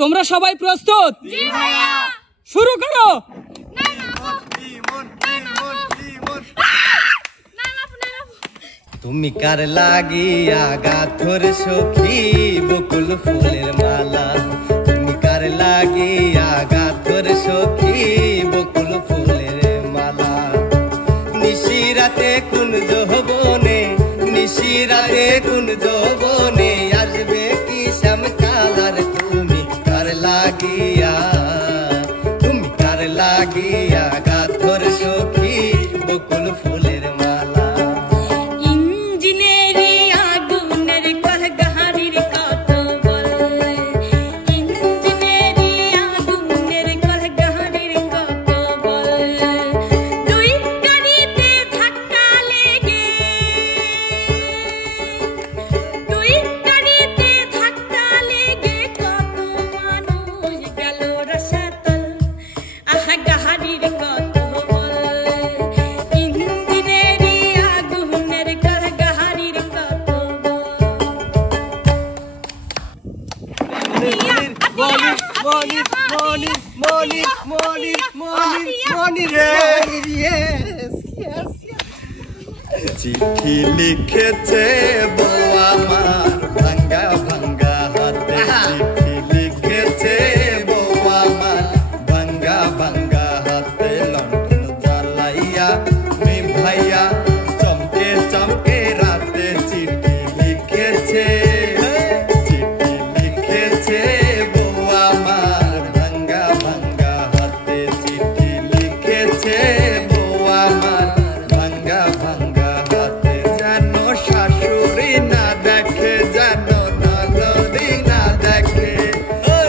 তোমরা সবাই প্রস্তুত? জি ভাইয়া। শুরু করো। তুমি কার লাগিয়া গাথর সখী বকুল ফুলের মালা, তুমি কার লাগিয়া গাথর সখী বকুল ফুলের মালা। নিশিরাতে কোন যৌবনে, নিশিরাতে কোন যৌবনে আসবে কি শ্যামকালার, তুমি কার লাগিয়া, তুমি কার লাগিয়া গাথর সখী বকুল ফুলের মালা। চিঠি লিখেছে বউ আমার ভাঙ্গা ভাঙ্গা হাতে, চিঠি লিখেছে বউ আমার ভাঙ্গা ভাঙ্গা হাতে। লণ্ঠন জ্বালাইয়া নিভাইয়া চমকে চমকে রাতে চিঠি লিখেছে, চিঠি লিখেছে বউ আমার ভাঙ্গা ভাঙ্গা হাতে, চিঠি লিখেছে বউ আমার ভাঙ্গা ভাঙ্গা হাতে। যেন শাশুড়ি না দেখে, যেন ননদি না দেখে,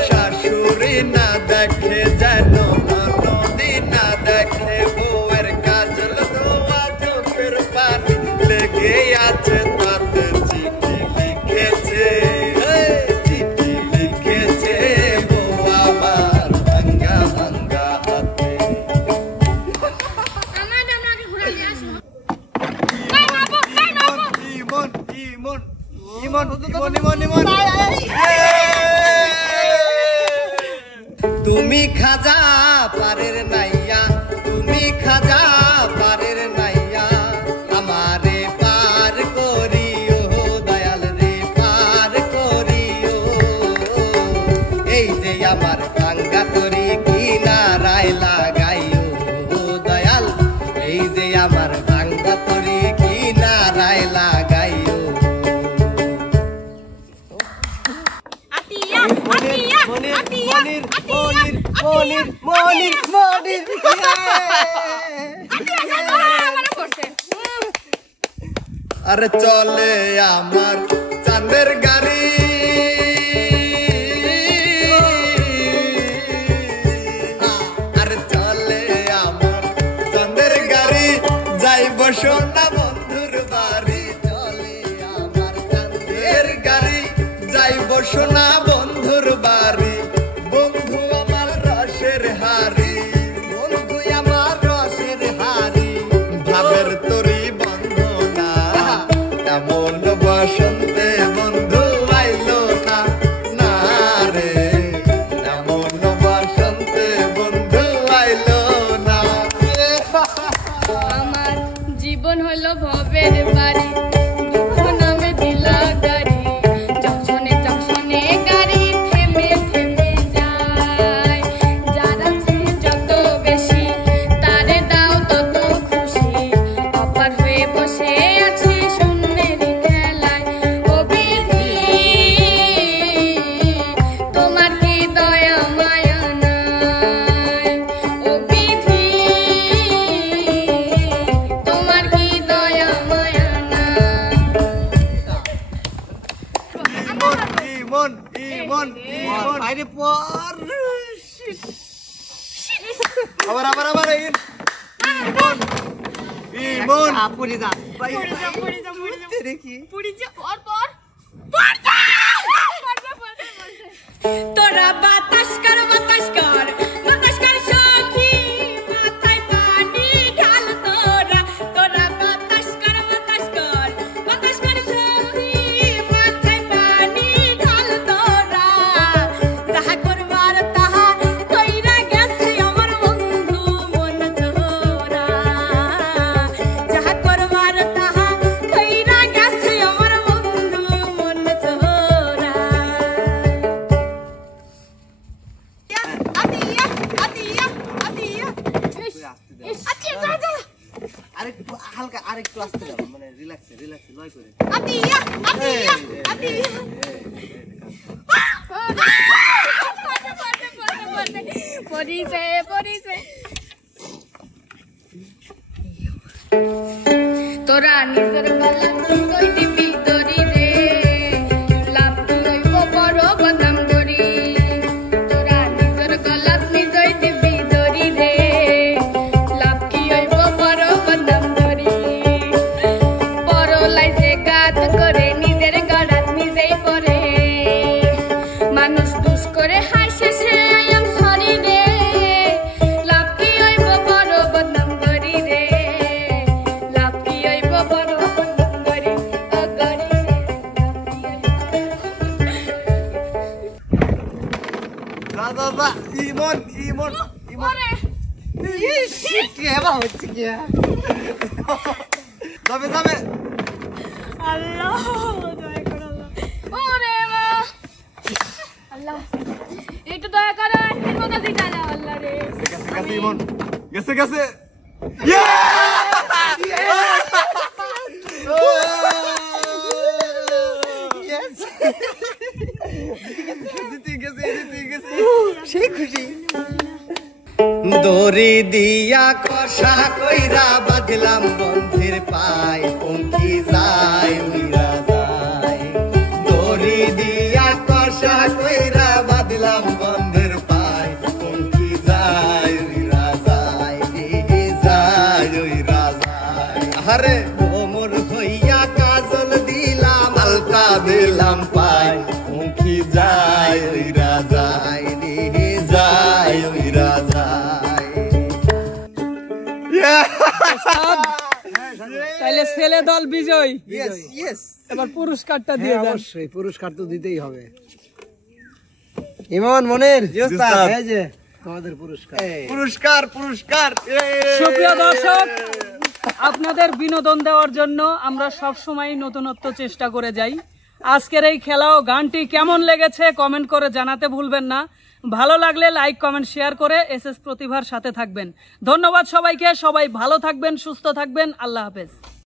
শাশুড়ি না দেখে, যেন ননদি না দেখে। বউয়ের কাজল ধোয়া চোখের পানি লেগে আছে তাতে, চিঠি লিখেছে, চিঠি লিখেছে বউ আমার ভাঙ্গা ভাঙ্গা হাতে। তুমি খাজা পারের নাইয়া, তুমি খাজা পারের নাইয়া, আমারে পার করিও দয়াল রে পার করিও। এই যে আমার ভাঙ্গা তরি কিনারায় লাগাইও দয়াল, এই যে আমার ভাঙ্গা তরি কিনারায় লাগাইও। আরে চলে আমার চাঁদের গাড়ি, আরে চলে আমার চাঁদের গাড়ি, যাইব সোনা বন্ধুর বাড়ি। চলে আমার চাঁদের গাড়ি, যাইব সোনা বন্ধুর বাড়ি। বন্ধু আমার রসের হারি, বন্ধু আমার রসের হারি, ভাবের তরি বন্ধনা এমন বসন্তে বন্ধু আইলো না, না রে এমন বসন্তে বন্ধু আইলো না। আমার জীবন হলো ভবের বাড়ি, দুঃখ নামে দিলা গাড়ি, জংশনে জংশনে গাড়ি থেমে থেমে যায়। যারা যত বেশি তারে দাও তত খুশি, অপার হয়ে বসে আছে শূন্যের খেলায়। ও বিধি তোমার কি দয়া মায়া নাই, ও বিধি তোমার কি দয়া মায়া নাই। ইমন ইমন ইমন আরে পর আবার আবার আবার ইমন ইমন আপনি যা ভাই, পড়ে যা পড়ে যা পড়ে যা দেখি পড়ে যা পর পর পড় যা তোরা বাতাস কর বাতাস কর বাতাস কর সখী, মাথায় পানি ঢাল তোরা। তোরা বাতাস কর বাতাস কর বাতাস কর সখী, মাথায় পানি ঢাল তোরা। যাহা করব তোরা নিজের গলা তুই দিবি দড়ি রে লাভ লইব বড় বদনাম করি তোরা নিজের গলা নিজই দিবি দড়ি রে লাভ কি হইব বড় বদনাম করি বড় লাইছে গাত করে নিজের গলা নিজেই পরে মানুষ দুষ করে হাসে সে আম সরি রে লাভ কি হইব বড় বদনাম করি রে লাভ কি হইব বড় বদনাম করি গরি দাদা ইমন ইমন ইমন কি এবা হচ্ছে কি যাবে যাবে আল্লাহ দয়া করে আল্লাহ ওরে মা আল্লাহ একটু দয়া করে আজকের মতো দিতা না আল্লাহ রে গেছে ইমন গেছে গেছে সেই খুশি দড়ি দিয়া কষা কইরা বাঁধলাম বন্ধের পায় পঙ্খী যায় উইরা যায় দড়ি দিয়া কষা কইরা বাঁধলাম বন্ধের পায় পঙ্খী যায় উইরা যায় যায় উইরা যায় আরে ওমর হইয়া কাজল দিলাম হালকা দিলাম পায় পঙ্খী যায় উইরা যায় যায় উইরা যায় তাইলে ছেলে দল বিজয়। ইয়েস ইয়েস এবার পুরস্কারটা দিয়ে দেন। অবশ্যই পুরস্কার তো দিতেই হবে। ইমন মনির এই যে তোমাদের পুরস্কার। পুরস্কার পুরস্কার সুপ্রিয় দর্শক, আপনাদের বিনোদন দেওয়ার জন্য আমরা সব সময় নতুনত্ব চেষ্টা করে যাই। আজকের এই খেলা ও গানটি কেমন লেগেছে কমেন্ট করে জানাতে ভুলবেন না। ভালো লাগলে লাইক কমেন্ট শেয়ার করে এসএস প্রতিভার সাথে থাকবেন। ধন্যবাদ সবাইকে। সবাই ভালো থাকবেন, সুস্থ থাকবেন। আল্লাহ হাফেজ।